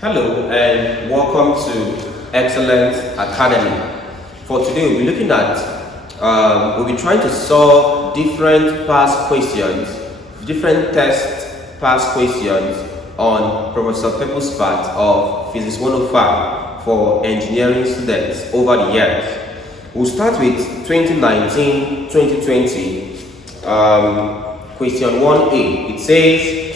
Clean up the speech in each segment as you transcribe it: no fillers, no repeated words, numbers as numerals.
Hello and welcome to Excellence Academy. For today we'll be looking at, we'll be trying to solve different past questions, different test past questions on Professor Pepple's part of Physics 105 for engineering students over the years. We'll start with 2019-2020, question 1A. It says,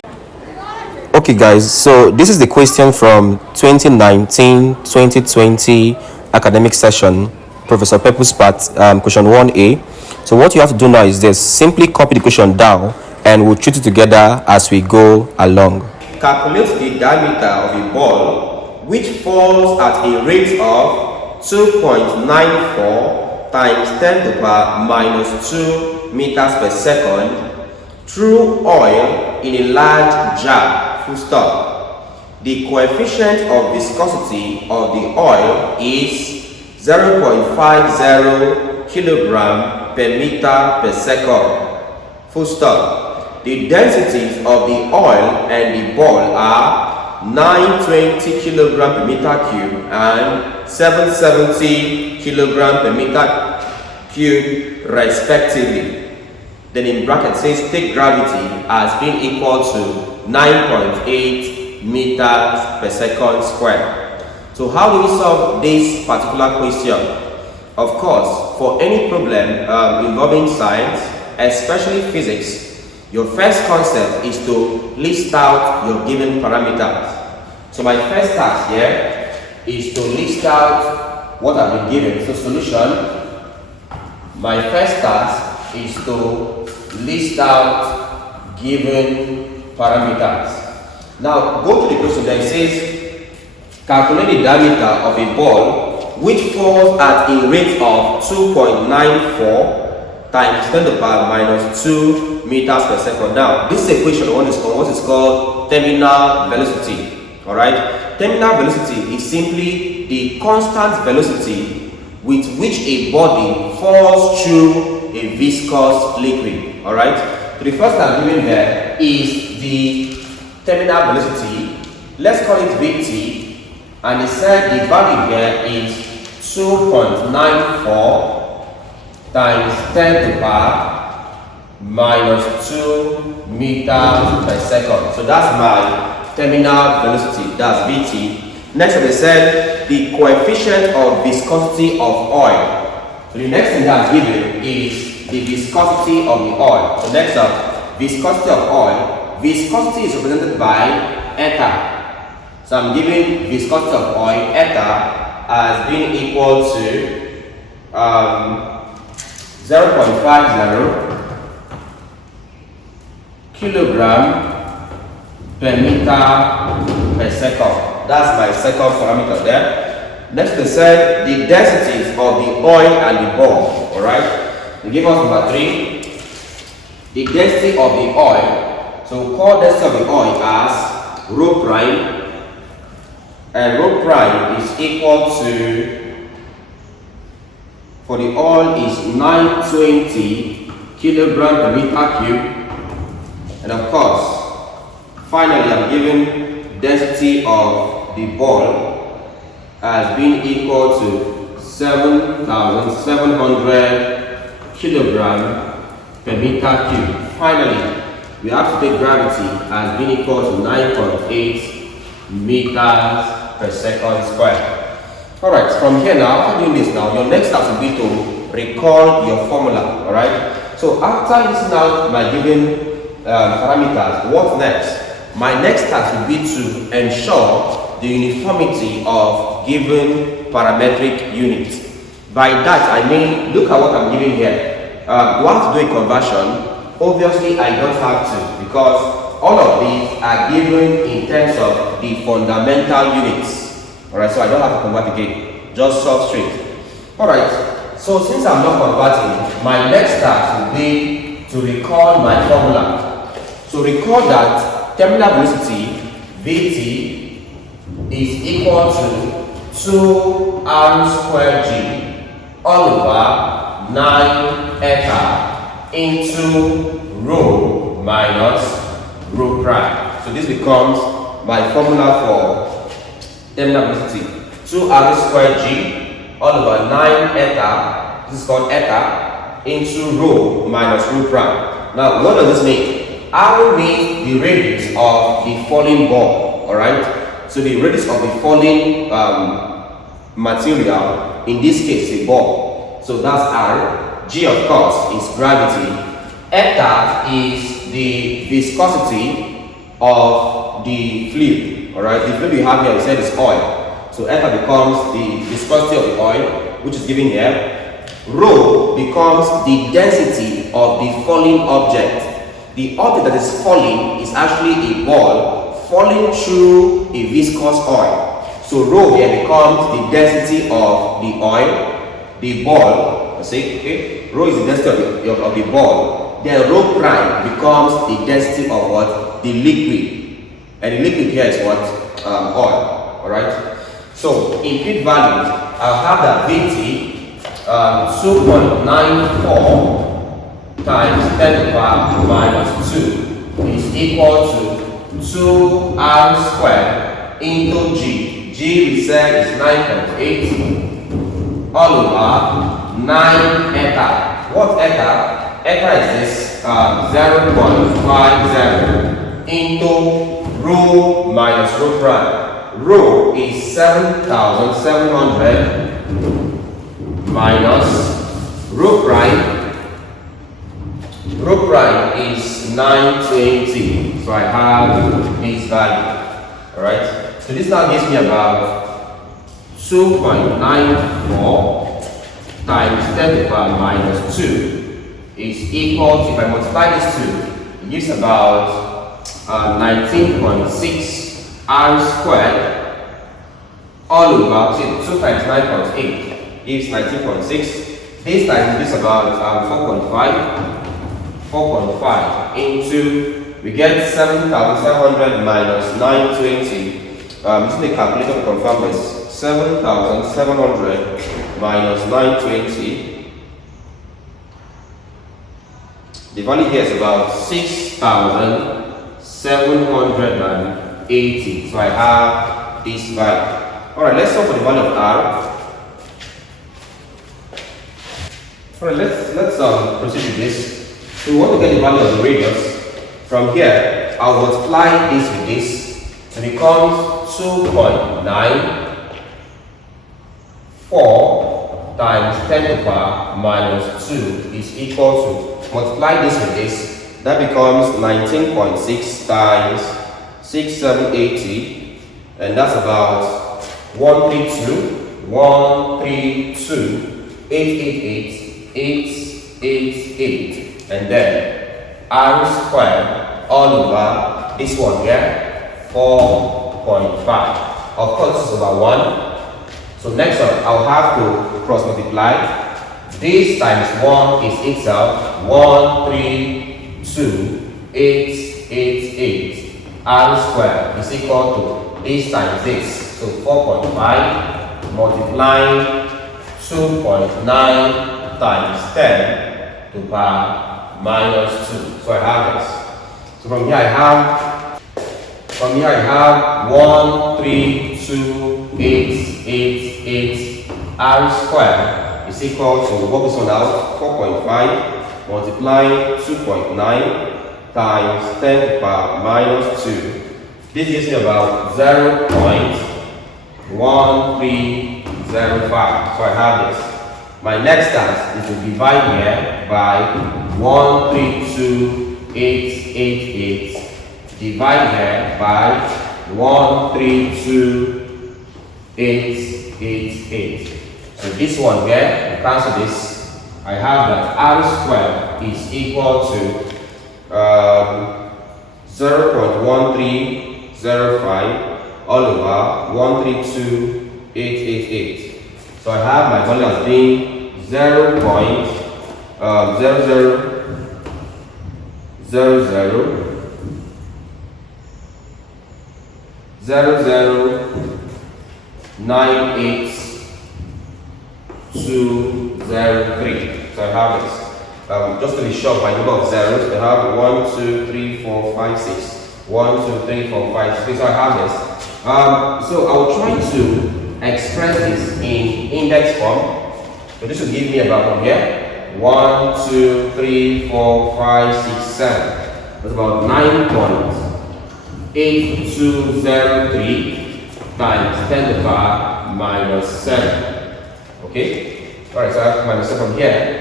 Okay guys, so this is the question from 2019-2020 academic session, Professor Pepple's part, question 1A. So what you have to do now is this: simply copy the question down and we'll treat it together as we go along. Calculate the diameter of a ball which falls at a rate of 2.94 times 10 to the power minus 2 meters per second through oil in a large jar. Full stop. The coefficient of viscosity of the oil is 0.50 kilogram per meter per second. Full stop. The densities of the oil and the ball are 920 kilogram per meter cube and 770 kilogram per meter cube respectively. Then in bracket says take gravity as being equal to 9.8 meters per second squared. So how do we solve this particular question? Of course, for any problem involving science, especially physics, your first concept is to list out your given parameters. So my first task here is to list out what I've been given. So solution, my first task is to list out given parameters. Now go to the question that says calculate the diameter of a ball which falls at a rate of 2.94 times 10 to the power minus 2 meters per second. Now this is a question on what is called terminal velocity. Alright, terminal velocity is simply the constant velocity with which a body falls through a viscous liquid. Alright, so the first I'm given there is the terminal velocity. Let's call it Vt, and it said the value here is 2.94 times 10 to the power minus 2 meters per second. So that's my terminal velocity, that's Vt. Next they said the coefficient of viscosity of oil. So the next thing that's given is the viscosity of the oil. So next up, viscosity of oil. Viscosity is represented by eta. So I'm giving viscosity of oil eta as being equal to 0.50 kilogram per meter per second. That's my second parameter there. Next they said the densities of the oil and the ball. Alright, they give us number 3, the density of the oil. So call density of the oil as rho prime, and rho prime is equal to, for the oil is 920 kilogram per meter cube, and of course finally I'm given density of the ball as being equal to 7,700 kilogram per meter cube. Finally, we have to take gravity as being equal to 9.8 meters per second squared. Alright, from here now, after doing this now, your next task will be to recall your formula. Alright, so after listing out my given parameters, what next? My next task will be to ensure the uniformity of given parametric units. By that I mean, look at what I'm giving here. Do I have to do a conversion? Obviously I don't have to, because all of these are given in terms of the fundamental units. Alright, so I don't have to convert again, just solve straight. Alright, so since I'm not converting, my next task will be to recall my formula. So recall that terminal velocity Vt is equal to 2r squared g all over 9 eta into rho minus rho prime. So this becomes my formula for terminal velocity, 2r squared g all over 9 eta, this is called eta, into rho minus rho prime. Now, what does this mean? R means the radius of the falling ball, alright? So the radius of the falling material, in this case, a ball. So that's R. G, of course, is gravity. Eta is the viscosity of the fluid, alright? The fluid we have here, we said, is oil. So eta becomes the viscosity of the oil, which is given here. Rho becomes the density of the falling object. The object that is falling is actually a ball falling through a viscous oil. So rho here becomes the density of the oil, the ball. Let's say, okay, rho is the density of the ball. Then rho prime becomes the density of what? The liquid. And the liquid here is what? Oil. Alright? So in feet values, I'll have that Vt 2.94 times 10 to the power minus 2 is equal to 2r squared into g. G we said is 9.8 all over 9 eta. What eta? Eta is this 0.50 into rho minus rho prime. Rho is 7,700 minus rho prime. Rho prime is 920. So I have this value. Alright? So this now gives me about 2.94 times 10 to the power minus 2 is equal to, if I multiply this 2, it gives about 19.6 r squared all over, see, 2 times 9.8 gives 19.6. This times this about 4.5 into, we get 7,700 minus 920. Using the calculator to confirm this, 7,700 minus 920. The value here is about 6,780. So I have this value. Alright, let's solve for the value of R. Alright, let's proceed with this. So we want to get the value of the radius. From here, I'll multiply this with this. It becomes 2.94 times 10 to the power minus 2 is equal to, multiply this with this, that becomes 19.6 times 6,780, and that's about 132,888, and then r squared all over this one here, 4.5. Of course, this is over 1. So next up, I'll have to cross multiply. This times 1 is itself 132,888. R squared is equal to this times this. So 4.5 multiplying 2.9 times 10 to the power minus 2. So I have this. So from here I have 132,888 R squared is equal to, work this one out, 4.5 multiplying 2.9 times 10 to the power minus 2. This gives me about 0.1305. So I have this. My next task is to divide here by 132,888. Divide here by 132,888. So this one here, cancel this. I have that R squared is equal to 0.1305 all over 132,888. So I have my value as being 0.000098,203. So I have this. Just to be sure, my number of zeros, I have 1, 2, 3, 4, 5, 6. 1, 2, 3, 4, 5, 6. So I have this. So I'll try to express this in index form. So this will give me about from here 1, 2, 3, 4, 5, 6, 7. That's about 9.8203 times 10 to the power minus 7. Okay? Alright, so I have to minus 7 from here.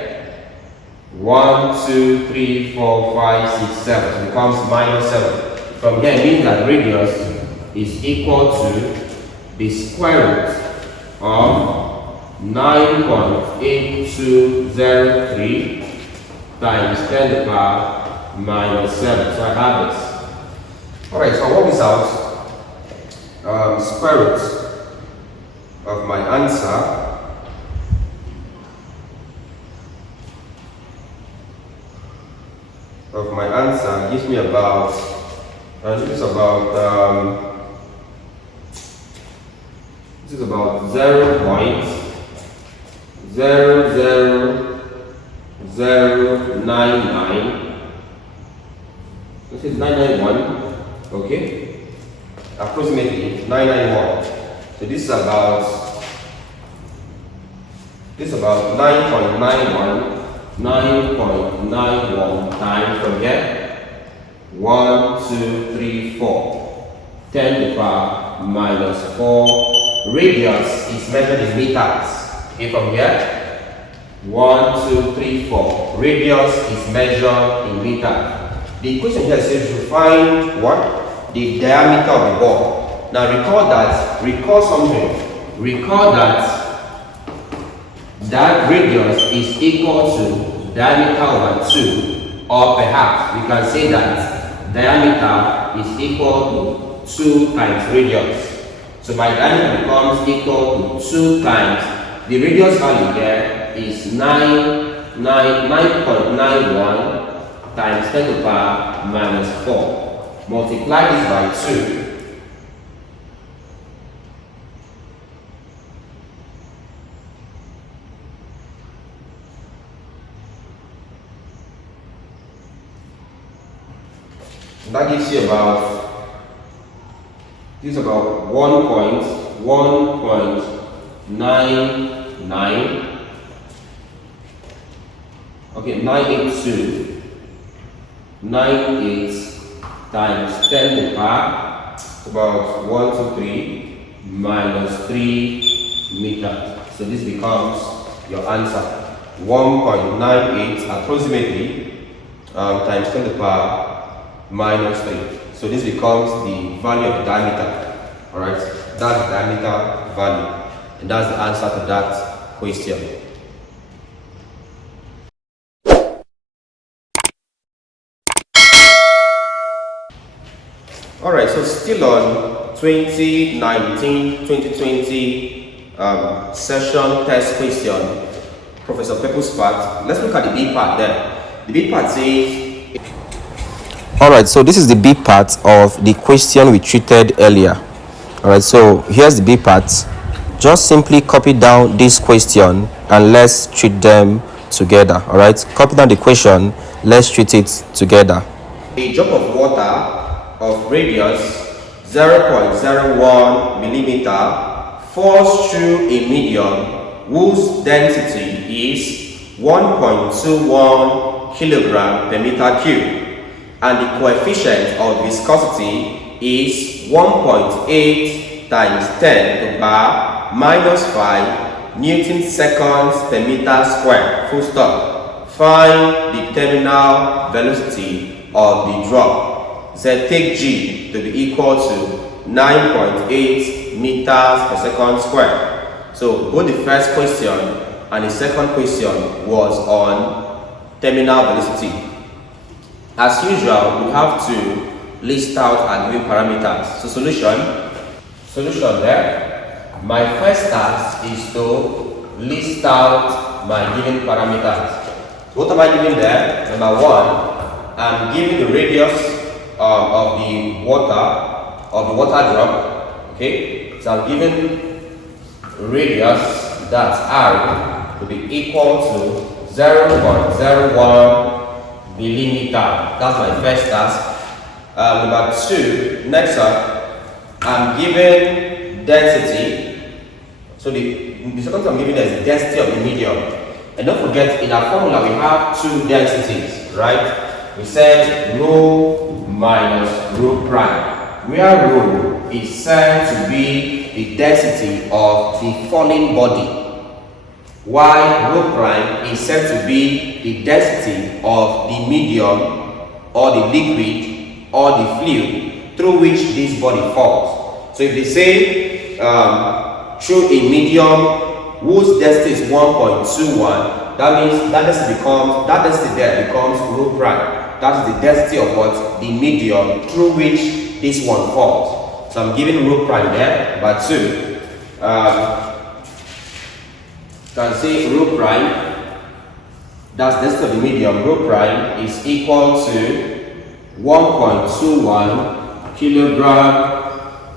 1, 2, 3, 4, 5, 6, 7. So it becomes minus 7. From here, it means that radius is equal to the square root of 9.8203 times 10 to the power minus 7. So I have this. Alright, so I'll work this out. Square root of my answer gives me about this is about 0.00099. This is 991. Okay, approximately 991. So this is about 9.91 times from here 1, 2, 3, 4, 10 to the power minus 4. Radius is measured in meters. Okay, from here 1, 2, 3, 4. Radius is measured in meters. The question here says to find what? The diameter of the ball. Now recall that radius is equal to diameter over 2, or perhaps we can say that diameter is equal to 2 times radius. So my diameter becomes equal to 2 times the radius value here is 9.91 times 10 to the power minus 4. Multiply this by 2. That gives you about 1.99. Okay, 982 times 10 to the power. It's about 123 minus 3 meters. So this becomes your answer. 1.98 approximately times 10 to the power minus 3. So this becomes the value of the diameter. Alright, that's the diameter value. And that's the answer to that question. Alright, so still on 2019-2020 session test question, Professor Pepple's part. Let's look at the B part there. The B part says, alright, so this is the B part of the question we treated earlier. Alright, so here's the B part. Just simply copy down this question and let's treat them together. Alright, copy down the question, let's treat it together. A drop of water of radius 0.01 millimeter falls through a medium whose density is 1.21 kilogram per meter cube, and the coefficient of viscosity is 1.8 times 10 to the power minus 5 Newton seconds per meter square. Full stop. Find the terminal velocity of the drop. Z take G to be equal to 9.8 meters per second square. So both the first question and the second question was on terminal velocity. As usual, we have to list out our given parameters. So solution there. My first task is to list out my given parameters. What am I giving there? Number 1, I'm giving the radius of the water drop. Okay, so I'm giving radius, that's R, to be equal to 0.01 millimeter. That's my first task. Number 2, next up, I'm given density. So the second I'm given is the density of the medium. And don't forget, in our formula we have 2 densities, right? We said rho minus rho prime, where rho is said to be the density of the falling body, while rho prime is said to be the density of the medium or the liquid or the fluid through which this body falls. So if they say through a medium whose density is 1.21, that means that density there becomes rho prime. That's the density of what? The medium through which this one falls. So I'm giving rho prime there, but 2. Can say rho prime, that's density of the medium, rho prime is equal to 1.21 kilogram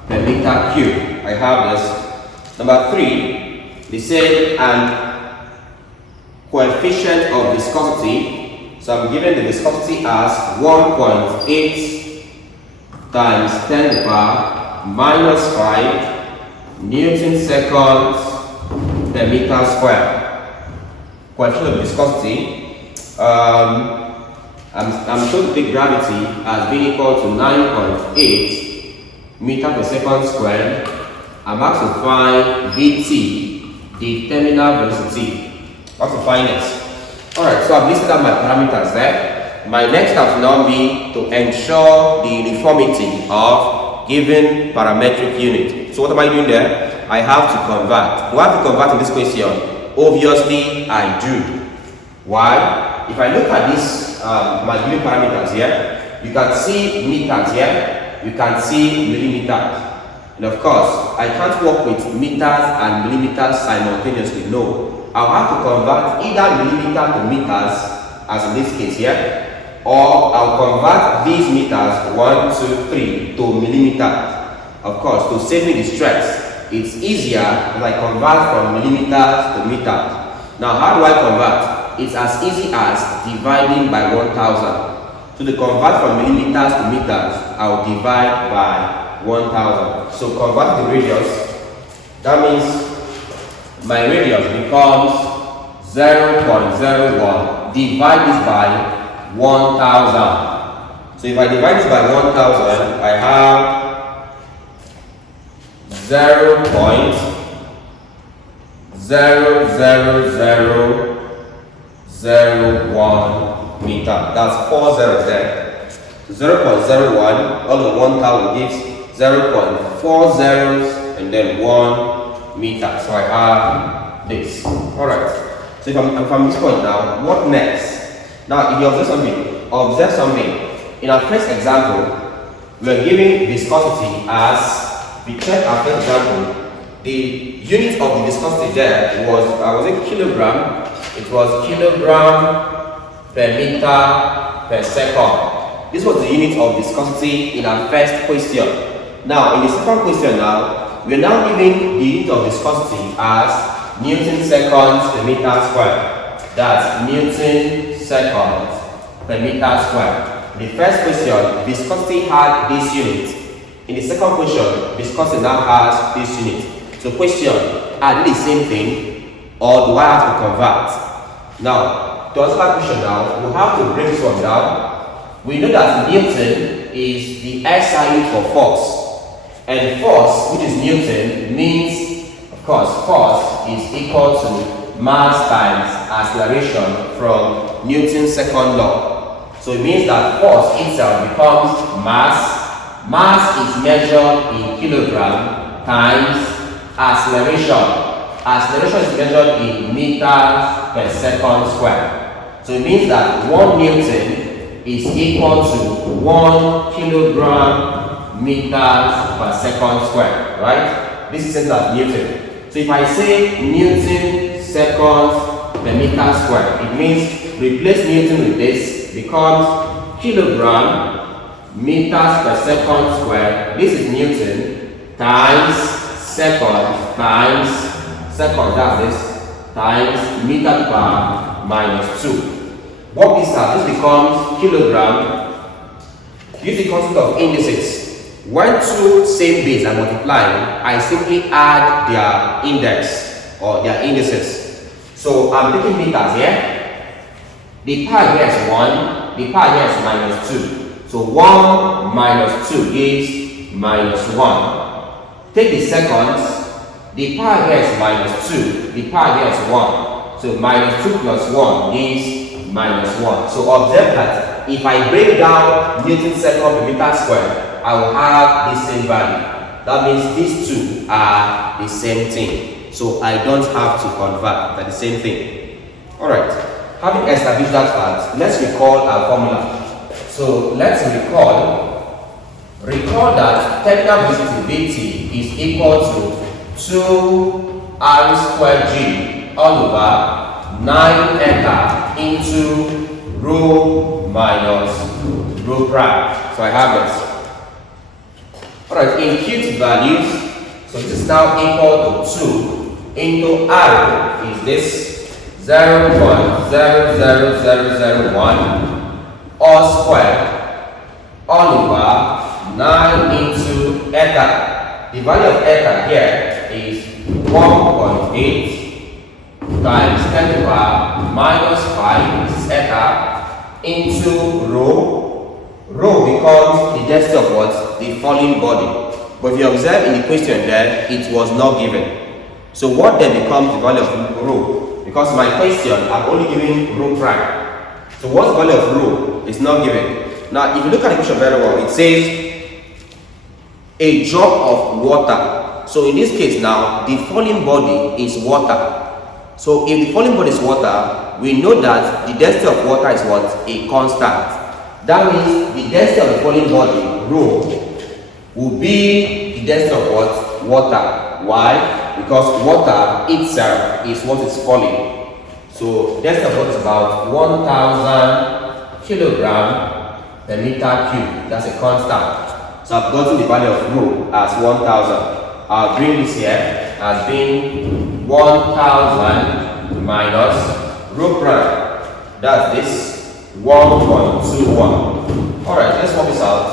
per meter cube. I have this. Number 3, they said an coefficient of viscosity. So I'm given the viscosity as 1.8 times 10 to the power minus 5 Newton seconds per meter square. Coefficient of viscosity. I'm told to take gravity as being equal to 9.8 meter per second squared. I'm asked to find Vt, the terminal velocity. How to find it? Alright, so I've listed out my parameters there. My next step will now be to ensure the uniformity of given parametric unit. So what am I doing there? I have to convert. Do I have to convert in this question? Obviously, I do. Why? If I look at this, my given parameters here, you can see meters here, you can see millimeters. And of course, I can't work with meters and millimeters simultaneously. No, I'll have to convert either millimeter to meters, as in this case here, or I'll convert these meters 1, 2, 3 to millimeters. Of course, to save me the stress, it's easier if I convert from millimeters to meters. Now, how do I convert? It's as easy as dividing by 1000. So to convert from millimeters to meters, I'll divide by 1000. So convert the radius. That means my radius becomes 0.01. Divide this by 1000. So if I divide this by 1000, I have 0.00001 meter. That's 4 zeros there. 0.01 all over 1000 gives 0.4 zeros and then 1 meter. So I have this. Alright. So if I'm from this point now, what next? Now if you observe something. In our first example, we are giving viscosity as, we check our first example, the unit of the viscosity there was a kilogram. It was kilogram per meter per second. This was the unit of viscosity in our first question. Now, in the second question now, we are now giving the unit of viscosity as Newton seconds per meter square. That's Newton seconds per meter square. In the first question, viscosity had this unit. In the second question, viscosity now has this unit. So question, are they the same thing or do I have to convert? Now, to answer that question now, we have to break this one down. We know that Newton is the SI unit for force. And force, which is Newton, means, of course, force is equal to mass times acceleration from Newton's second law. So it means that force itself becomes mass. Mass is measured in kilogram times acceleration. Acceleration is measured in meters per second square. So it means that 1 Newton is equal to 1 kilogram meters per second square, right? This is said as Newton. So if I say Newton seconds per meter square, it means replace Newton with this, becomes kilogram meters per second square. This is Newton times seconds times seconds, that's this, times meter per minus 2. What is that? This becomes kilogram use the concept of indices. When two same base are multiplying, I simply add their index or their indices. So I'm taking betas here. The power here is 1, the power here is minus 2. So 1 minus 2 gives minus 1. Take the seconds, the power here is minus 2, the power here is 1. So minus 2 plus 1 gives minus 1. So observe that if I break down Newton's second per meter squared, I will have the same value. That means these two are the same thing. So I don't have to convert, they're the same thing. Alright, having established that fact, let's recall our formula. So let's recall that terminal velocity Vt is equal to 2r squared g all over 9 eta into rho minus rho prime. So I have this. Alright, impute values. So this is now equal to 2 into r is this 0.00001 all squared all over 9 into eta. The value of eta here is 1.8 times 10 to the power minus 5, this is eta, into rho. Rho becomes the density of what? The falling body. But if you observe in the question there, it was not given. So what then becomes the value of rho? Because my question, I'm only giving rho prime. So what's the value of rho? It's not given. Now, if you look at the question very well, it says a drop of water. So in this case now, the falling body is water. So if the falling body is water, we know that the density of water is what? A constant. That means the density of the falling body, rho, will be the density of what? Water. Why? Because water itself is what is falling. So density of water is about 1000 kilogram per meter cube. That's a constant. So I've gotten the value of rho as 1000. I'll bring this here as being 1000 minus rho prime. That's this. 1.21. Alright, let's work this out.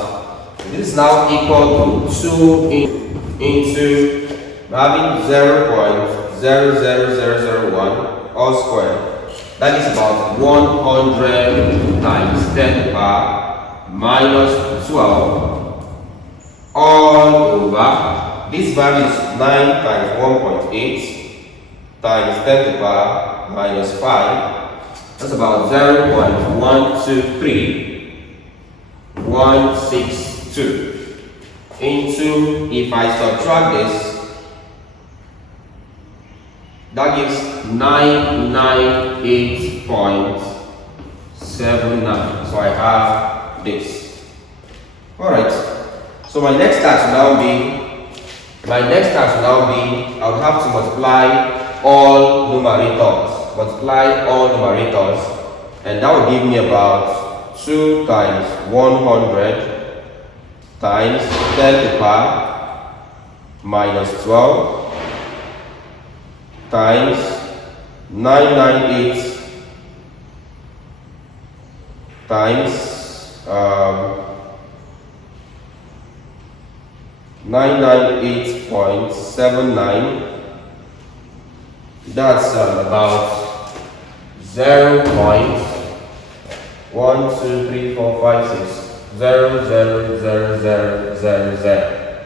This is now equal to 2 into having 0.00001 all squared. That is about 100 times 10 to the power minus 12 all over. This value is 9 times 1.8 times 10 to the power minus 5. That's about 0.123162 into, if I subtract this, that gives 998.79. So I have this. Alright, so my next task will now be, I will have to multiply all numerators. And that will give me about 2 times 100 times 10 to the power minus 12 times 998 times 998.79. That's about 0.12345600000.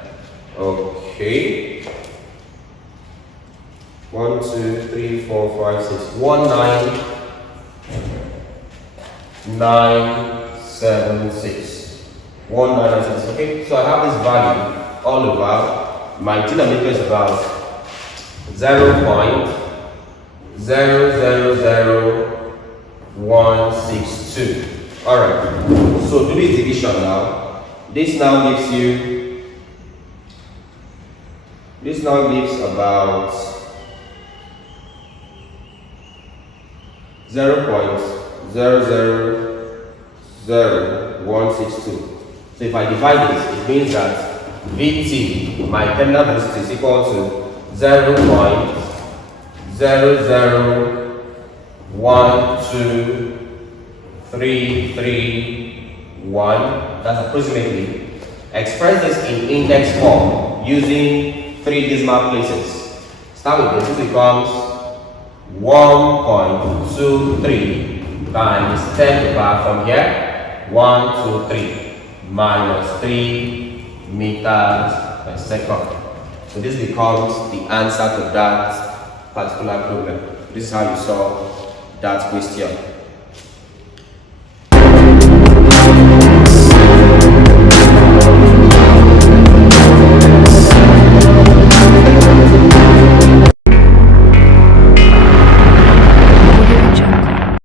Okay. 1 2 3 4 5 6 1996. 1996. Okay, so I have this value all over. My denominator is about 0.000162. Alright, so do this division now. This now gives about 0.000162. So if I divide this, it means that Vt, my terminal velocity, is equal to 0.0012331 that's approximately. Express this in index form using 3 decimal places. Start with this. This becomes 1.23 times 10 to the power from here 123 minus 3 meters per second. So this becomes the answer to that particular problem. This is how you solve that question.